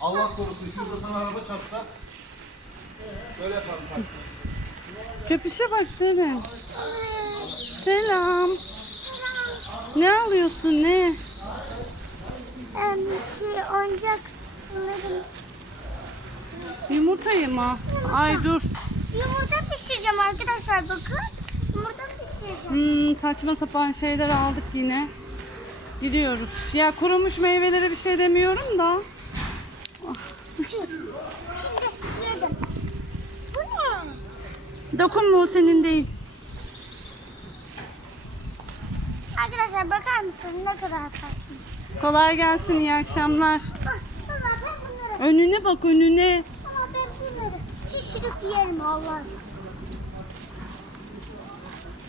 Allah korusun şurada sana araba çarpsa böyle yaparım. Köpüşe bak Derin. Selam. Ne alıyorsun ne? Em, şey, oyuncak sanırım. Yumurtayı mı? Ay dur. Yumurta pişireceğim arkadaşlar bakın. Yumurta pişireceğim. Hmm, saçma sapan şeyler aldık yine. Gidiyoruz. Ya kurumuş meyvelere bir şey demiyorum da. Şimdi yedim. Bu ne? Dokunma o senin değil. Arkadaşlar bakar mısınız ne kadar tatlı. Kolay gelsin iyi akşamlar. Bak baba ben bunları Önüne bak önüne. ama ben bunları pişirip yerim Allah.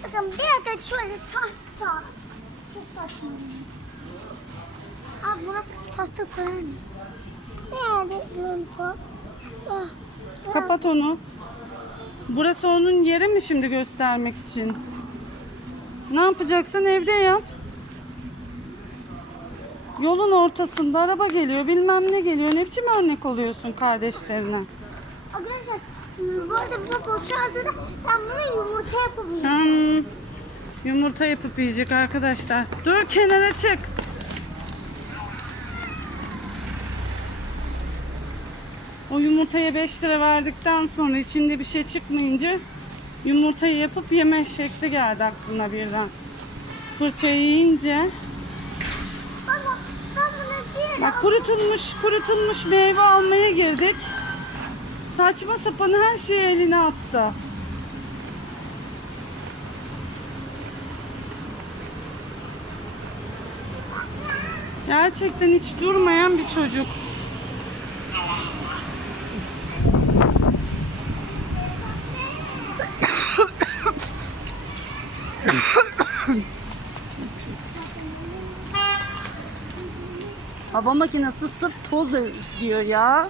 Bakın bir adet şöyle tahta. Çok saçma. Abi buna tahta koyar mı? Yumurta. Ah, ah. Kapat onu. Burası onun yeri mi şimdi göstermek için? Ne yapacaksın evde yap. Yolun ortasında araba geliyor bilmem ne geliyor. Ne biçim örnek oluyorsun kardeşlerine? Arkadaşlar bu arada bu boşaldı da ben bunu yumurta yapabilirim. Hmm, yumurta yapıp yiyecek arkadaşlar. Dur kenara çık. O yumurtaya 5 lira verdikten sonra içinde bir şey çıkmayınca yumurtayı yapıp yeme şekli geldi aklına birden. Fırçayı yiyince ben bak kurutulmuş kurutulmuş meyve almaya girdik. Saçma sapan her şeyi eline attı. Gerçekten hiç durmayan bir çocuk. Hava makinesi sırf toz diyor ya.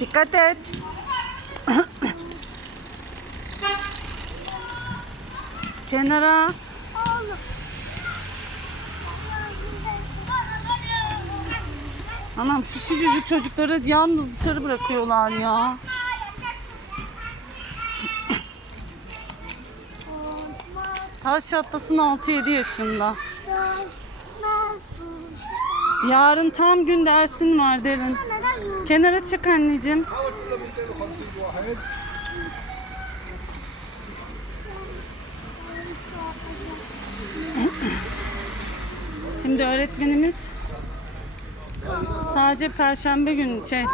Dikkat et. Kenara. Anam şu küçücük çocukları yalnız dışarı bırakıyorlar ya. Taş çatlasın 6-7 yaşında. Yarın tam gün dersin var derin. Kenara çık anneciğim. Şimdi öğretmenimiz sadece perşembe günü, şey,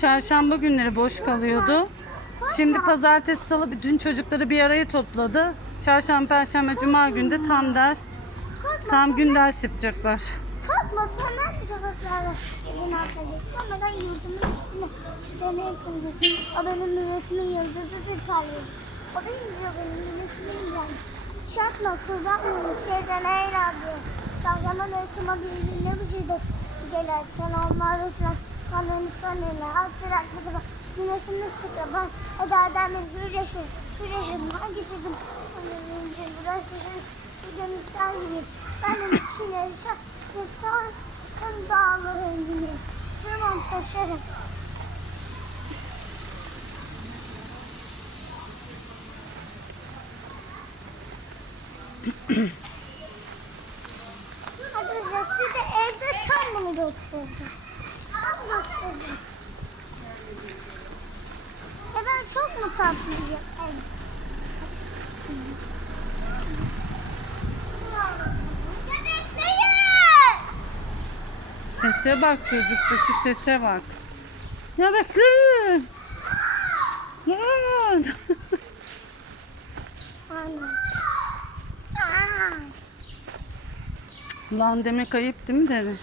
çarşamba günleri boş kalıyordu. Şimdi pazartesi, salı dün çocukları bir araya topladı. Çarşamba, perşembe, cuma günde tam ders, tam gün ders yapacaklar. Kalkma sonra bu sokaklarda evin arkadaşı. Sonradan yurdumun üstüne deney kılacak. O benim milletimin yıldızıdır kalıyor. O benim milletimin geldi. Çatma kurban mı? Şeyden eğlendi. Sen zaman öyküme bildiğinde bir şey de gelir. Sen onları kanını sonuyla hasret kızıma. Güneşimiz kısa ben Eda'dan beri bir yaşım. Bir yaşım hangi çocuğum? Annemin bir gömüşler gibi. Ben de için yaşam. Yoksa kan dağları engini. Sırmam taşarım. Arkadaşlar de evde tam bunu gösterdim. Gösterdim. E ben çok mu. Bebekleyin! Sese bak çocuktaki sese bak. Ya bekle. Lan. Lan demek ayıp değil mi derin?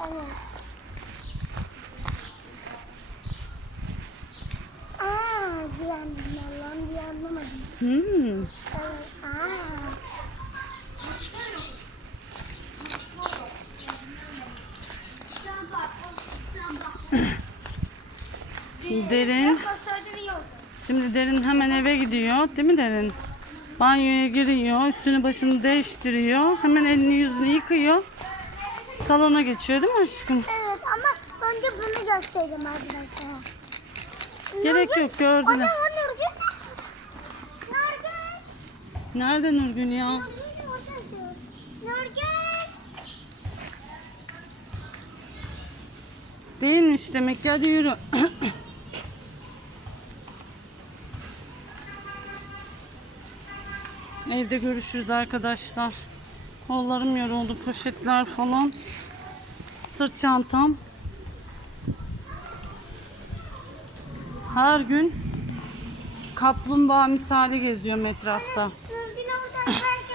Evet. Yandım Allah'ım bir anlamadım. Hmm. Derin. Şimdi Derin hemen eve gidiyor. Değil mi Derin? Banyoya giriyor. Üstünü başını değiştiriyor. Hemen elini yüzünü yıkıyor. Salona geçiyor değil mi aşkım? Evet ama önce bunu göstereyim arkadaşlar. Gerek yok gördüler. Nerede Nurgül ya? Değilmiş demek ki hadi yürü. Evde görüşürüz arkadaşlar. Kollarım yoruldu, poşetler falan. Sırt çantam. Her gün kaplumbağa misali geziyorum etrafta. Nurgül oradan belki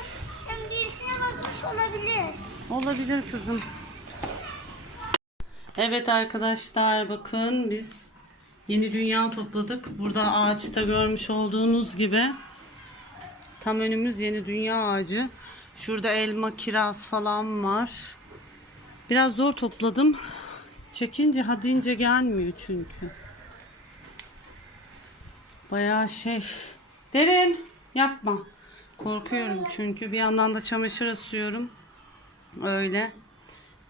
em, birisine bakmış olabilir. Olabilir kızım. Evet arkadaşlar bakın biz yeni dünya topladık. Burada ağaçta görmüş olduğunuz gibi tam önümüz yeni dünya ağacı. Şurada elma, kiraz falan var. Biraz zor topladım. Çekince ha deyince gelmiyor çünkü. Bayağı şey. Derin yapma. Korkuyorum çünkü bir yandan da çamaşır asıyorum. Öyle.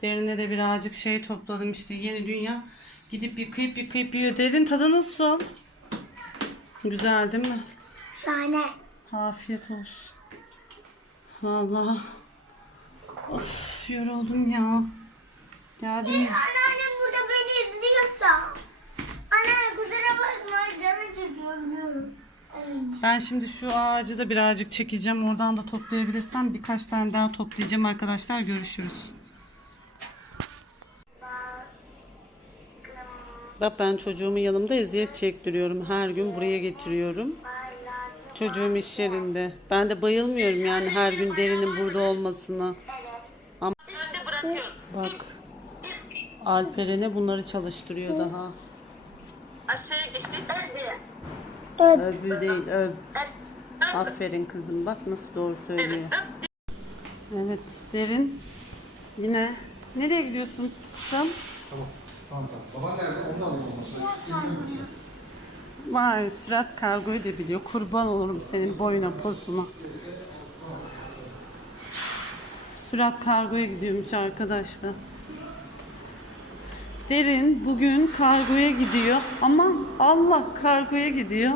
Derine de birazcık şey topladım işte yeni dünya. Gidip yıkayıp yıkayıp yiyor. Derin tadı nasıl? Güzel değil mi? Şahane. Afiyet olsun. Vallahi. Of yoruldum ya. Geldim. Ben şimdi şu ağacı da birazcık çekeceğim. Oradan da toplayabilirsem birkaç tane daha toplayacağım arkadaşlar. Görüşürüz. Bak ben çocuğumu yanımda eziyet çektiriyorum. Her gün buraya getiriyorum. Çocuğum iş yerinde. Ben de bayılmıyorum yani her gün derinin burada olmasına. Ama bak Alperen'e bunları çalıştırıyor daha. Aşağıya geçtik. Övü değil öv. Aferin kızım bak nasıl doğru söylüyor. Evet derin. Yine nereye gidiyorsun fıstığım? Tamam. Tamam tamam. Baban nerede? Onu alayım olması. Vay sürat kargoyu da biliyor. Kurban olurum senin boyuna posuna. Sürat kargoya gidiyormuş arkadaşlar. Derin bugün kargoya gidiyor ama Allah kargoya gidiyor.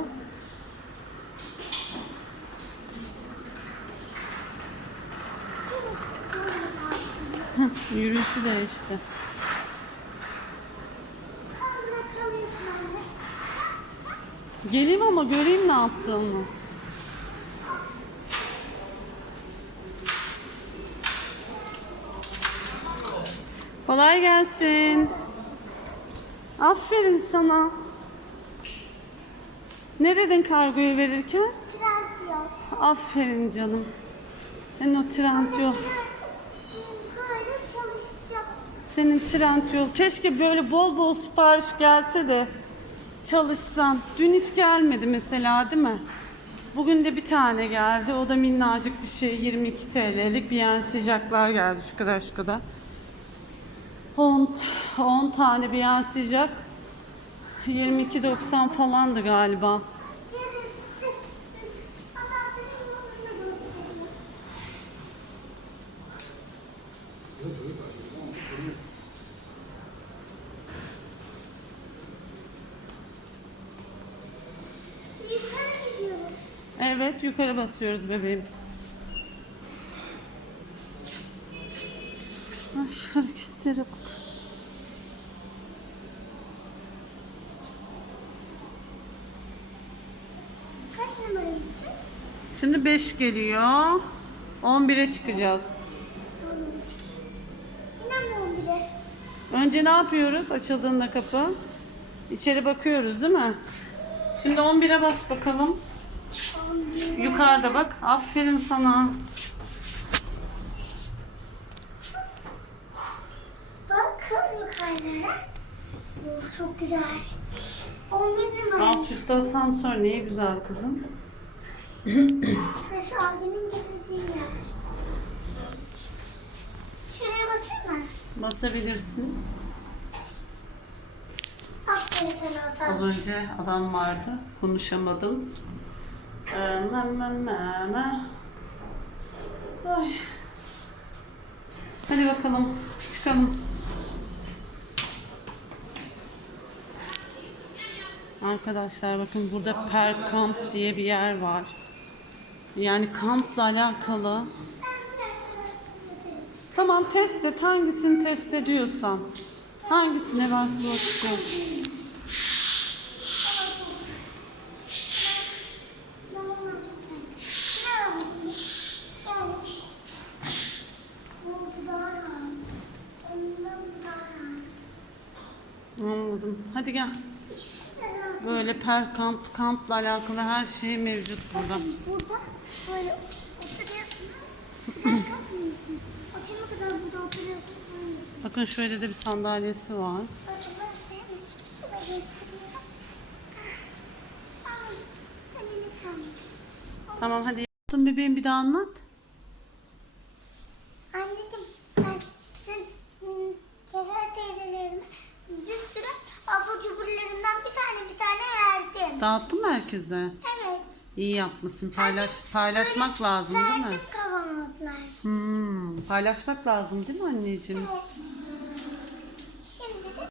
Yürüyüşü de işte. Geleyim ama göreyim ne yaptığını. Kolay gelsin. Aferin sana. Ne dedin kargoyu verirken? Trend yok. Aferin canım. Senin o trend yok. Böyle çalışacak. Senin trend yok. Keşke böyle bol bol sipariş gelse de çalışsan. Dün hiç gelmedi mesela değil mi? Bugün de bir tane geldi. O da minnacık bir şey. 22 TL'lik bir yani sıcaklar geldi. Şu kadar şu kadar. 10, 10 tane bir yani sıcak. 22.90 falandı galiba. Evet yukarı basıyoruz bebeğim. Ay şu hareketlere bak. Kaç numara gidecek? Şimdi 5 geliyor. 11'e çıkacağız. Önce ne yapıyoruz açıldığında kapı? İçeri bakıyoruz değil mi? Şimdi 11'e bas bakalım. Yukarıda bak. Aferin sana. Bak yerlere. Oh, çok güzel. 11 numara. Alt üstte asansör neye güzel kızım. Ve şu abinin gideceği yer. Şuraya basayım mı? Basabilirsin. Aferin sana Az Hasan. önce adam vardı. Konuşamadım. Ee, mem. Ay. Hadi bakalım. Çıkalım. Arkadaşlar bakın burada per kamp diye bir yer var. Yani kampla alakalı. Tamam test et. Hangisini test ediyorsan. Hangisine daha rahat. Anladım. Hadi gel. Böyle per kamp, kampla alakalı her şey mevcut burada. Burada böyle oturuyorsunuz. Ben kalkmıyorsun. Akşama kadar burada oturuyorsun. Bakın şöyle de bir sandalyesi var. Tamam hadi. Yaptın bebeğim bir daha anlat. Anneciğim ben sizin Keser teyzelerime bir sürü abur cuburlarından bir tane bir tane verdim. Dağıttın mı herkese? Evet. İyi yapmışsın. Paylaş, paylaşmak lazım değil mi? Kavanozlar. Hmm, paylaşmak lazım değil mi anneciğim? Evet.